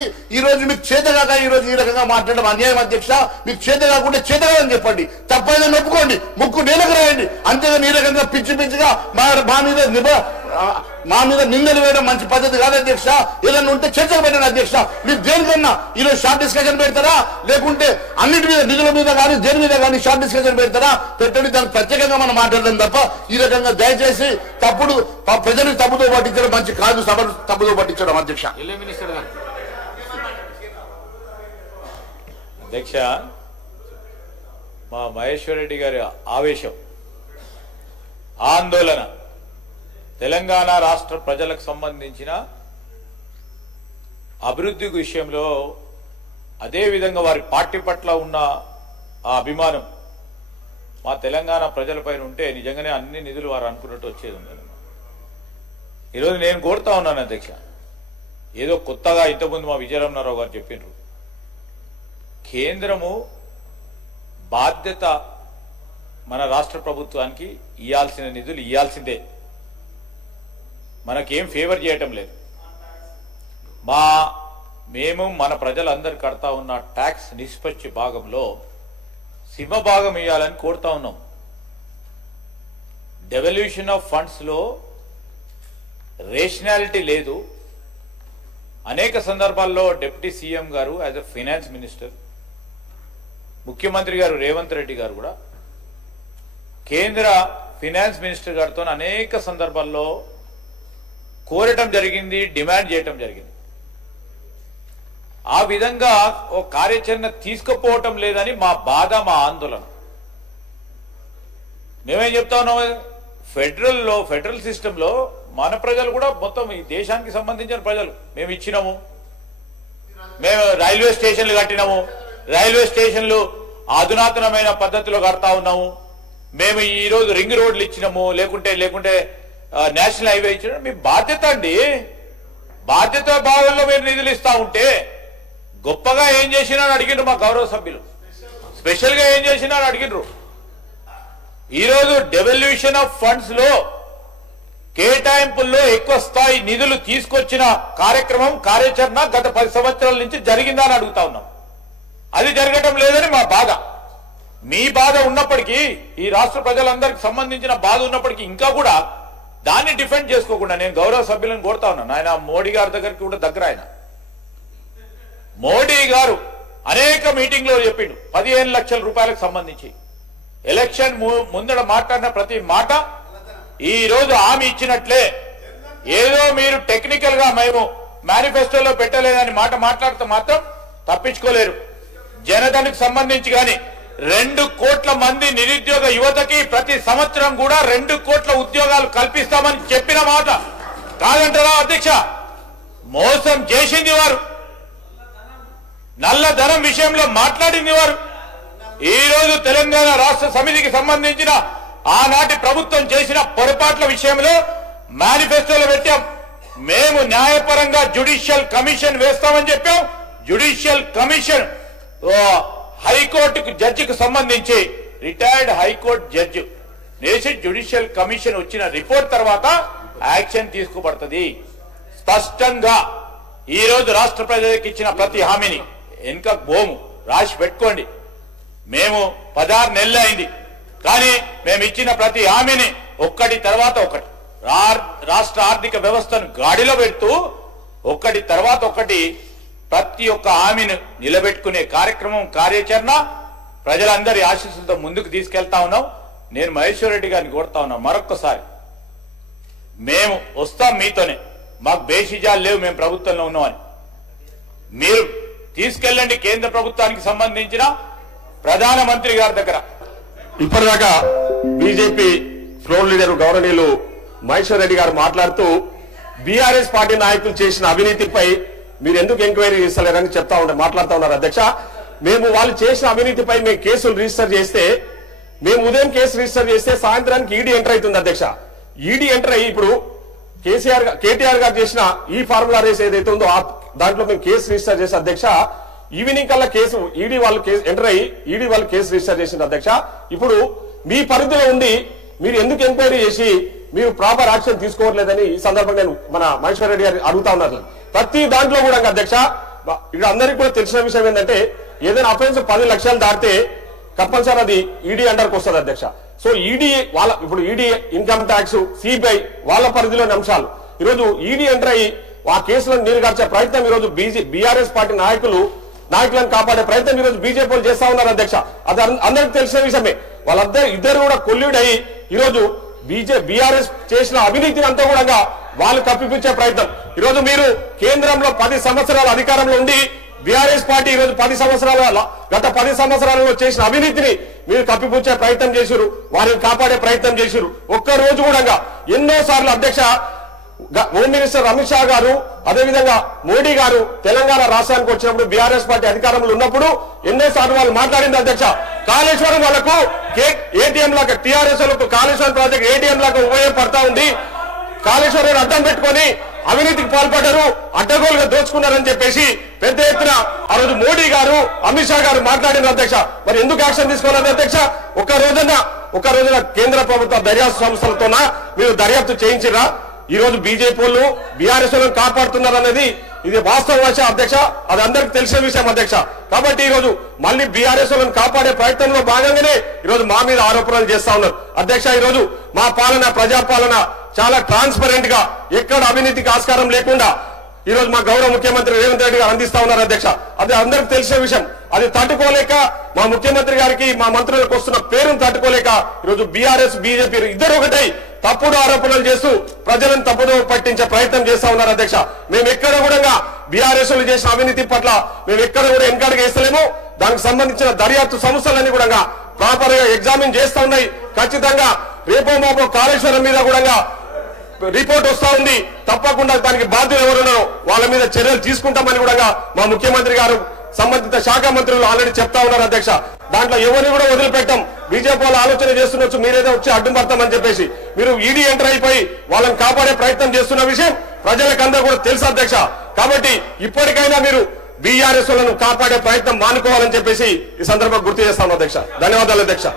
ఈ రోజు మీకు చేతగాక ఈ రోజు ఈ రకంగా మాట్లాడడం అన్యాయం అధ్యక్ష. మీకు చేత కాకుండా చేతగాని చెప్పండి, తప్పైనా ఒప్పుకోండి, ముక్కు నేలకు రాయండి. అంతేగాని ఈ రకంగా పిచ్చి పిచ్చిగా మా మీద నిందలు వేయడం మంచి పద్ధతి కాదు అధ్యక్ష. ఏదైనా ఉంటే చర్చలు పెట్టండి అధ్యక్ష. మీరు దేనికన్నా ఈరోజు షార్ట్ డిస్కషన్ పెడతారా, లేకుంటే అన్నిటి మీద నిధుల మీద కానీ దేని మీద కానీ షార్ట్ డిస్కషన్ పెడతారా? పెట్టండి, దానికి ప్రత్యేకంగా మనం మాట్లాడడం తప్ప ఈ రకంగా దయచేసి తప్పుడు ప్రజలకు తప్పుతో పట్టించడం మంచి కాదు. సభను తప్పుతో పట్టించడం అధ్యక్ష. అధ్యక్ష, మా మహేశ్వర్ రెడ్డి గారి ఆవేశం, ఆందోళన తెలంగాణ రాష్ట్ర ప్రజలకు సంబంధించిన అభివృద్ధి విషయంలో, అదేవిధంగా వారి పార్టీ పట్ల ఉన్న ఆ అభిమానం మా తెలంగాణ ప్రజలపైన ఉంటే నిజంగానే అన్ని నిధులు వారు అనుకున్నట్టు వచ్చేది ఉందని ఈరోజు నేను కోరుతా ఉన్నాను అధ్యక్ష. ఏదో కొత్తగా ఇంతకుముందు మా విజయరామరావు గారు చెప్పిండ్రు, కేంద్రము బాధ్యత మన రాష్ట్ర ప్రభుత్వానికి ఇవ్వాల్సిన నిధులు ఇవ్వాల్సిందే, మనకేం ఫేవర్ చేయటం లేదు. మేము మన ప్రజలందరూ కడతా ఉన్న ట్యాక్స్ నిష్పత్తి భాగంలో సింహభాగం ఇవ్వాలని కోరుతా ఉన్నాం. డెవల్యూషన్ ఆఫ్ ఫండ్స్ లో రేషనాలిటీ లేదు. అనేక సందర్భాల్లో డిప్యూటీ సీఎం గారు యాజ్ ఎ ఫైనాన్స్ మినిస్టర్, ముఖ్యమంత్రి గారు రేవంత్ రెడ్డి గారు కూడా కేంద్ర ఫైనాన్స్ మినిస్టర్ గారితో అనేక సందర్భాల్లో కోరటం జరిగింది, డిమాండ్ చేయటం జరిగింది. ఆ విధంగా ఓ కార్యాచరణ తీసుకుపోవటం లేదని మా బాధ, మా ఆందోళన. మేమేం చెప్తా ఉన్నాం, ఫెడరల్ సిస్టంలో మన ప్రజలు కూడా మొత్తం ఈ దేశానికి సంబంధించిన ప్రజలు మేము ఇచ్చినాము. మేము రైల్వే స్టేషన్లు కట్టినాము, రైల్వే స్టేషన్లు అధునాతనమైన పద్ధతిలో కడతా ఉన్నాము. మేము ఈరోజు రింగ్ రోడ్లు ఇచ్చినాము, లేకుంటే నేషనల్ హైవే ఇచ్చినాము. మీ బాధ్యత అండి. బాధ్యత భాగంలో మీరు నిధులు ఇస్తా ఉంటే గొప్పగా ఏం చేసినా అని అడిగిండ్రు మా గౌరవ సభ్యులు. స్పెషల్ గా ఏం చేసినా అని అడిగిండ్రు. ఈరోజు డెవల్యూషన్ ఆఫ్ ఫండ్స్ లో కేటాయింపుల్లో ఎక్కువ స్థాయి నిధులు తీసుకొచ్చిన కార్యక్రమం, కార్యాచరణ గత 10 సంవత్సరాల నుంచి జరిగిందా అని అడుగుతా ఉన్నాం. అది జరగటం లేదని మా బాధ. మీ బాధ ఉన్నప్పటికీ, ఈ రాష్ట్ర ప్రజలందరికి సంబంధించిన బాధ ఉన్నప్పటికీ ఇంకా కూడా దాన్ని డిఫెండ్ చేసుకోకుండా నేను గౌరవ సభ్యులను కోరుతా ఉన్నాను. ఆయన మోడీ గారి దగ్గరికి కూడా దగ్గర. ఆయన మోడీ గారు అనేక మీటింగ్ లో చెప్పిండు 15 లక్షల రూపాయలకు సంబంధించి. ఎలక్షన్ ముందర మాట్లాడిన ప్రతి మాట ఈ రోజు హామీ ఇచ్చినట్లే. ఏదో మీరు టెక్నికల్ గా మేము మేనిఫెస్టోలో పెట్టలేదని మాట మాట్లాడితే మాత్రం తప్పించుకోలేరు. జనధన్కి సంబంధించి కానీ 2 కోట్ల మంది నిరుద్యోగ యువతకి ప్రతి సంవత్సరం కూడా 2 కోట్ల ఉద్యోగాలు కల్పిస్తామని చెప్పిన మాట కాదంటారా అధ్యక్ష? మోసం చేసింది వారు, నల్లధనం విషయంలో మాట్లాడింది వారు. ఈ రోజు తెలంగాణ రాష్ట్ర సమితికి సంబంధించిన ఆనాటి ప్రభుత్వం చేసిన పొరపాట్ల విషయంలో మేనిఫెస్టోలో పెట్టాం. మేము న్యాయపరంగా జ్యుడిషియల్ కమిషన్ వేస్తామని చెప్పాం. జ్యుడిషియల్ కమిషన్ హైకోర్టుకు జడ్జికి సంబంధించి రిటైర్డ్ హైకోర్టు జడ్జి వేసి జ్యుడిషియల్ కమిషన్ వచ్చిన రిపోర్ట్ తర్వాత యాక్షన్ తీసుకోబడుతుంది. స్పష్టంగా ఈ రోజు రాష్ట్ర ప్రజలకు ఇచ్చిన ప్రతి హామీని వెనుక బోము రాసి పెట్టుకోండి. మేము 16 నెలలు అయింది, కానీ మేము ఇచ్చిన ప్రతి హామీని ఒక్కటి తర్వాత ఒకటి రాష్ట్ర ఆర్థిక వ్యవస్థను గాడిలో పెడుతూ ఒక్కటి తర్వాత ఒకటి ప్రతి ఒక్క హామీని నిలబెట్టుకునే కార్యక్రమం, కార్యాచరణ ప్రజలందరి ఆశీస్సులతో ముందుకు తీసుకెళ్తా ఉన్నాం. నేను మహేశ్వర్ రెడ్డి గారిని కోరుతా ఉన్నా, మరొక్కసారి మేము వస్తాం మీతోనే, మాకు బేషిజాలు లేవు, మేము ప్రభుత్వంలో ఉన్నామని. మీరు తీసుకెళ్ళండి కేంద్ర ప్రభుత్వానికి సంబంధించిన ప్రధానమంత్రి గారి దగ్గర. ఇప్పటిదాకా బీజేపీ ఫ్లోర్ లీడర్ గౌరవనీయులు మహేశ్వర్ రెడ్డి గారు మాట్లాడుతూ బీఆర్ఎస్ పార్టీ నాయకులు చేసిన అవినీతిపై మీరు ఎందుకు ఎంక్వైరీ చేస్తలేరని మాట్లాడుతూ ఉన్నారు అధ్యక్ష. మేము వాళ్ళు చేసిన అవినీతిపై మేము కేసులు రిజిస్టర్ చేస్తే, మేము ఉదయం కేసు రిజిస్టర్ చేస్తే సాయంత్రానికి ఈడీ ఎంటర్ అవుతుంది అధ్యక్ష. ఈడీ ఎంటర్ అయ్యి ఇప్పుడు కేటీఆర్ గారు చేసిన ఈ ఫార్ములా రేస్ ఏదైతే ఉందో దాంట్లో మేము కేసు రిజిస్టర్ చేసే అధ్యక్ష. ఈవినింగ్ కల్లా కేసు ఈడీ వాళ్ళు ఎంటర్ అయ్యి ఈడీ వాళ్ళు కేసు రిజిస్టర్ చేసింది అధ్యక్ష. ఇప్పుడు మీ పరిధిలో ఉండి మీరు ఎందుకు ఎంక్వైరీ చేసి మీరు ప్రాపర్ యాక్షన్ తీసుకోవట్లేదని ఈ సందర్భంగా నేను మన మహేశ్వర్ రెడ్డి గారు అడుగుతా ఉన్నారు. ప్రతి దాంట్లో కూడా అధ్యక్ష ఇక్కడ అందరికీ కూడా తెలిసిన విషయం ఏంటంటే ఏదైనా అఫెన్స్ 10 లక్షలు దాటితే కంపల్సరీ అది ఈడీ అండర్కి వస్తుంది అధ్యక్ష. సో ఈడీ వాళ్ళ ఇప్పుడు ఈడీ ఇన్కమ్ ట్యాక్స్ సిబిఐ వాళ్ళ పరిధిలోని అంశాలు ఈరోజు ఈడీ ఎంటర్ అయ్యి ఆ కేసులను నీరుగార్చే ప్రయత్నం ఈరోజు బీఆర్ఎస్ పార్టీ నాయకులను కాపాడే ప్రయత్నం ఈరోజు బీజేపీ వాళ్ళు చేస్తా ఉన్నారు అధ్యక్ష. అది అందరికి తెలిసిన విషయమే. ఇద్దరు కూడా కొల్లుడై ఈరోజు బీఆర్ఎస్ చేసిన అవినీతిని అంతా కూడా వాళ్ళు కప్పిపుచ్చే ప్రయత్నం. ఈరోజు మీరు కేంద్రంలో 10 సంవత్సరాల అధికారంలో ఉండి బీఆర్ఎస్ పార్టీ ఈరోజు గత 10 సంవత్సరాలలో చేసిన అవినీతిని మీరు కప్పిపుచ్చే ప్రయత్నం చేశారు, వారిని కాపాడే ప్రయత్నం చేశారు. ఒక్క రోజు కూడా ఎన్నో సార్లు అధ్యక్ష హోమ్ మినిస్టర్ అమిత్ షా గారు అదేవిధంగా మోడీ గారు తెలంగాణ రాష్ట్రానికి వచ్చినప్పుడు బీఆర్ఎస్ పార్టీ అధికారంలో ఉన్నప్పుడు ఎన్నోసార్లు వాళ్ళు మాట్లాడింది అధ్యక్ష. కాళేశ్వరం వాళ్ళకు ఏటీఎం లాగా టీఆర్ఎస్ వాళ్ళకు కాళేశ్వరం ప్రాజెక్ట్ ఏటీఎం లాగా ఉపయోగపడతా ఉంది. కాళేశ్వరం అడ్డం పెట్టుకొని అవినీతికి పాల్పడ్డారు, అడ్డగోలుగా దోచుకున్నారని చెప్పేసి పెద్ద ఎత్తున ఆ రోజు మోడీ గారు అమిత్ షా గారు మాట్లాడిన అధ్యక్ష. మరి ఎందుకు యాక్షన్ తీసుకోవాలి అధ్యక్ష? ఒక రోజున కేంద్ర ప్రభుత్వ దర్యాప్తు సంస్థలతోన మీరు దర్యాప్తు చేయించిరా? ఈ రోజు బీజేపీ వాళ్ళు బీఆర్ఎస్ వాళ్ళని కాపాడుతున్నారు అనేది ఇది వాస్తవ అధ్యక్ష. అది అందరికి తెలిసిన విషయం అధ్యక్ష. కాబట్టి ఈ రోజు మళ్ళీ బీఆర్ఎస్ వాళ్ళని కాపాడే ప్రయత్నంలో భాగంగానే ఈ రోజు మా మీద ఆరోపణలు చేస్తా ఉన్నారు అధ్యక్ష. ఈ రోజు మా పాలన ప్రజాపాలన చాలా ట్రాన్స్పరెంట్ గా ఎక్కడ అవినీతికి ఆస్కారం లేకుండా ఈ రోజు మా గౌరవ ముఖ్యమంత్రి రేవంత్ రెడ్డి గారు అందిస్తా ఉన్నారు అధ్యక్ష. అది అందరికి తెలిసిన విషయం. అది తట్టుకోలేక మా ముఖ్యమంత్రి గారికి మా మంత్రులకు వస్తున్న పేరును తట్టుకోలేక ఈరోజు బీఆర్ఎస్ బీజేపీ ఇద్దరు ఒకటై తప్పుడు ఆరోపణలు చేస్తూ ప్రజలను తప్పుదో పట్టించే ప్రయత్నం చేస్తా ఉన్నారు అధ్యక్ష. మేము ఎక్కడ కూడా బీఆర్ఎస్ చేసిన అవినీతి పట్ల మేము ఎక్కడ కూడా వెనకడుగు వేస్తలేము. దానికి సంబంధించిన దర్యాప్తు సంస్థలన్నీ కూడా ప్రాపర్ గా ఎగ్జామిన్ చేస్తా ఉన్నాయి. ఖచ్చితంగా రేపో మాపో కాళేశ్వరం మీద కూడా రిపోర్ట్ వస్తా ఉంది. తప్పకుండా దానికి బాధ్యులు ఎవరున్నారో వాళ్ళ మీద చర్యలు తీసుకుంటామని కూడా మా ముఖ్యమంత్రి గారు సంబంధిత శాఖ మంత్రులు ఆల్రెడీ చెప్తా ఉన్నారు అధ్యక్ష. దాంట్లో ఎవరిని కూడా వదిలిపెట్టాం. బీజేపీ వాళ్ళు ఆలోచన చేస్తున్నచ్చు మీరేదో వచ్చి అడ్డం పడతామని చెప్పేసి మీరు ఈడీ ఎంటర్ అయిపోయి వాళ్ళని కాపాడే ప్రయత్నం చేస్తున్న విషయం ప్రజలకందరూ కూడా తెలుసు అధ్యక్ష. కాబట్టి ఇప్పటికైనా మీరు బీఆర్ఎస్ లను కాపాడే ప్రయత్నం మానుకోవాలని చెప్పేసి ఈ సందర్భంగా గుర్తు చేస్తాను అధ్యక్ష. ధన్యవాదాలు అధ్యక్ష.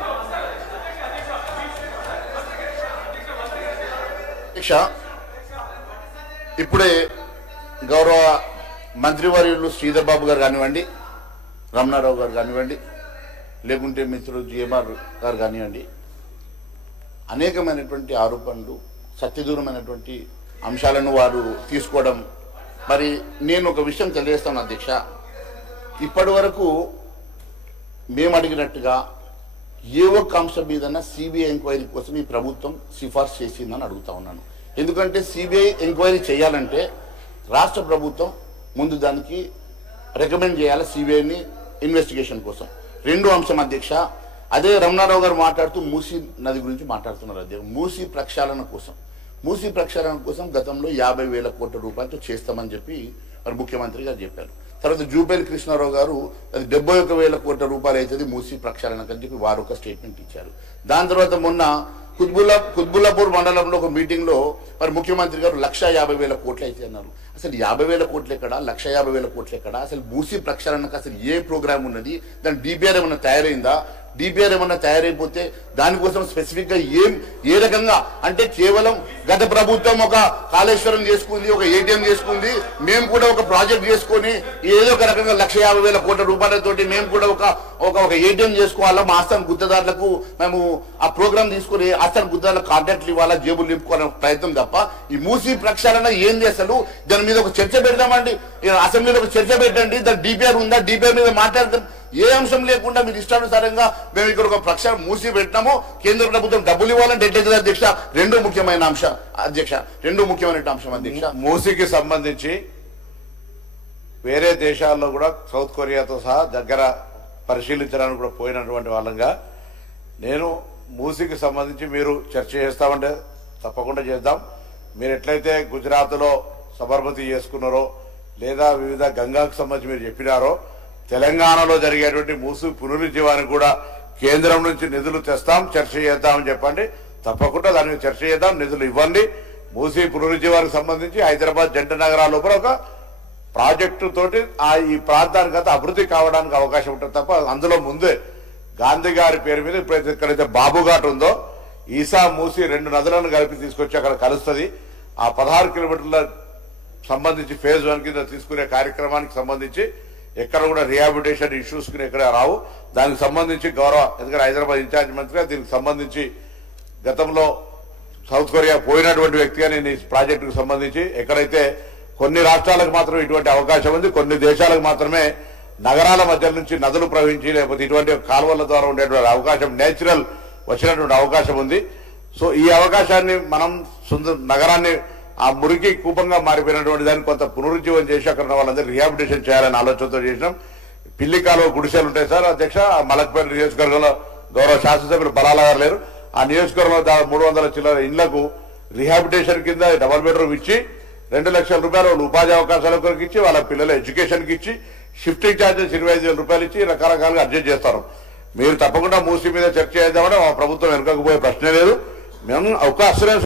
ఇప్పుడే గౌరవ మంత్రివర్యులు శ్రీధర్ బాబు గారు కానివ్వండి, రమణారావు గారు కానివ్వండి, లేకుంటే మిత్రుడు జిఎంఆర్ గారు కానివ్వండి, అనేకమైనటువంటి ఆరోపణలు సత్యదూరమైనటువంటి అంశాలను వారు తీసుకోవడం. మరి నేను ఒక విషయం తెలియజేస్తాను అధ్యక్ష. ఇప్పటి వరకు మేము అడిగినట్టుగా ఏ ఒక్క అంశం మీదన్నా సిబిఐ ఎంక్వైరీ కోసం ఈ ప్రభుత్వం సిఫార్సు చేసిందని అడుగుతా ఉన్నాను. ఎందుకంటే సిబిఐ ఎంక్వైరీ చేయాలంటే రాష్ట్ర ప్రభుత్వం ముందు దానికి రికమెండ్ చేయాలి సిబిఐని ఇన్వెస్టిగేషన్ కోసం. రెండో అంశం అధ్యక్ష, అదే రమణారావు గారు మాట్లాడుతూ మూసీ నది గురించి మాట్లాడుతున్నారు అధ్యక్ష. మూసీ ప్రక్షాళన కోసం గతంలో 50,000 కోట్ల రూపాయలతో చేస్తామని చెప్పి మరి ముఖ్యమంత్రి గారు చెప్పారు. తర్వాత జూపేల్ కృష్ణారావు గారు అది 71,000 కోట్ల రూపాయలు అవుతుంది మూసీ ప్రక్షాళనకు అని చెప్పి వారు ఒక స్టేట్మెంట్ ఇచ్చారు. దాని తర్వాత మొన్న కుత్బుల్లాపూర్ మండలంలో ఒక మీటింగ్ లో మరి ముఖ్యమంత్రి గారు 150,000 కోట్లు అయితే అన్నారు. అసలు 50,000 కోట్లు ఎక్కడ, 150,000 కోట్లు ఎక్కడ? అసలు మూసీ ప్రక్షాళనకు అసలు ఏ ప్రోగ్రామ్ ఉన్నది? దాని డిపిఆర్ ఏమన్నా తయారైందా? డిపిఆర్ ఏమన్నా తయారైపోతే దానికోసం స్పెసిఫిక్ గా ఏ రకంగా అంటే కేవలం గత ప్రభుత్వం ఒక కాళేశ్వరం చేసుకుంది, ఒక ఏటీఎం చేసుకుంది, మేము కూడా ఒక ప్రాజెక్ట్ చేసుకొని ఏదో ఒక రకంగా 150,000 కోట్ల రూపాయలతోటి మేము కూడా ఒక ఏటీఎం చేసుకోవాలా, మా ఆస్థాన గుత్తదారులకు మేము ఆ ప్రోగ్రామ్ తీసుకుని ఆస్థాన గుత్తదారులకు కాంట్రాక్ట్లు ఇవ్వాలా, జేబులు నింపుకోవాలనే ప్రయత్నం తప్ప ఈ మూసీ ప్రక్షాళన ఏంది అసలు? దాని మీద ఒక చర్చ పెడదామండి, అసెంబ్లీలో ఒక చర్చ పెట్టండి. దాని డిపిఆర్ ఉందా, డిపిఆర్ మీద మాట్లాడతాం. ఏ అంశం లేకుండా మీరు ఇష్టానుసారంగా మేము ఇక్కడ ఒక ప్రక్షాళన మూసి పెట్టినాము, కేంద్ర ప్రభుత్వం డబ్బులు ఇవ్వాలంటే ఎట్లయితే అధ్యక్ష? రెండో ముఖ్యమైన అంశం అధ్యక్ష, మూసీకి సంబంధించి వేరే దేశాల్లో కూడా సౌత్ కొరియాతో సహా దగ్గర పరిశీలించడానికి కూడా పోయినటువంటి వాళ్ళంగా నేను మూసీకి సంబంధించి మీరు చర్చ చేస్తామంటే తప్పకుండా చేద్దాం. మీరు ఎట్లయితే గుజరాత్లో సబర్మతి చేసుకున్నారో లేదా వివిధ గంగాకు సంబంధించి మీరు చెప్పినారో తెలంగాణలో జరిగేటువంటి మూసీ పునరుజ్జీవానికి కూడా కేంద్రం నుంచి నిధులు తెస్తాం, చర్చ చేద్దామని చెప్పండి. తప్పకుండా దాని మీద చర్చ చేద్దాం, నిధులు ఇవ్వండి. మూసీ పునరుజ్జీవానికి సంబంధించి హైదరాబాద్ జంట నగరాల లోపల ఒక ప్రాజెక్టు తోటి ఈ ప్రాంతానికి అంతా అభివృద్ధి కావడానికి అవకాశం ఉంటుంది తప్ప అందులో ముందే గాంధీ గారి పేరు మీద ఇప్పుడు ఎక్కడైతే బాబుఘాట్ ఉందో ఈసా మూసీ 2 నదులను కలిపి తీసుకొచ్చి అక్కడ కలుస్తుంది. ఆ 16 కిలోమీటర్ల సంబంధించి ఫేజ్ 1 కింద తీసుకునే కార్యక్రమానికి సంబంధించి ఎక్కడ కూడా రిహాబిలిటేషన్ ఇష్యూస్ ఎక్కడ రావు. దానికి సంబంధించి ఎందుకంటే హైదరాబాద్ ఇన్ఛార్జ్ మంత్రిగా దీనికి సంబంధించి గతంలో సౌత్ కొరియా పోయినటువంటి వ్యక్తిగా నేను ఈ ప్రాజెక్టుకు సంబంధించి ఎక్కడైతే కొన్ని రాష్ట్రాలకు మాత్రం ఇటువంటి అవకాశం ఉంది, కొన్ని దేశాలకు మాత్రమే నగరాల మధ్య నుంచి నదులు ప్రవహించి లేకపోతే ఇటువంటి కాలువల ద్వారా ఉండేటువంటి అవకాశం నేచురల్ వచ్చినటువంటి అవకాశం ఉంది. సో ఈ అవకాశాన్ని మనం నగరాన్ని ఆ మురికి కూపంగా మారిపోయినటువంటి దాన్ని కొంత పునరుజ్జీవం చేసి అక్కడ వాళ్ళందరూ రిహాబిలిటేషన్ చేయాలని ఆలోచనతో చేసినాం. పిల్లి కాలువ గుడిసెలు ఉంటాయి సార్ అధ్యక్ష, మలక్పేట నియోజకవర్గంలో గౌరవ శాసనసభ్యులు బలాల గారు లేరు, ఆ నియోజకవర్గంలో 300 చిల్లర ఇళ్లకు రిహాబిలిటేషన్ కింద డబుల్ బెడ్రూమ్ ఇచ్చి 2 లక్షల రూపాయలు వాళ్ళు ఉపాధి అవకాశాల కొరకు ఇచ్చి వాళ్ళ పిల్లల ఎడ్యుకేషన్కి ఇచ్చి షిఫ్టింగ్ ఛార్జెస్ 25,000 రూపాయలు ఇచ్చి రకరకాలుగా అడ్జస్ట్ చేస్తారు. మీరు తప్పకుండా మూసీ మీద చర్చ చేద్దామని మా ప్రభుత్వం వెనుకకు పోయే ప్రశ్నే లేదు. మేము ఒక అసలు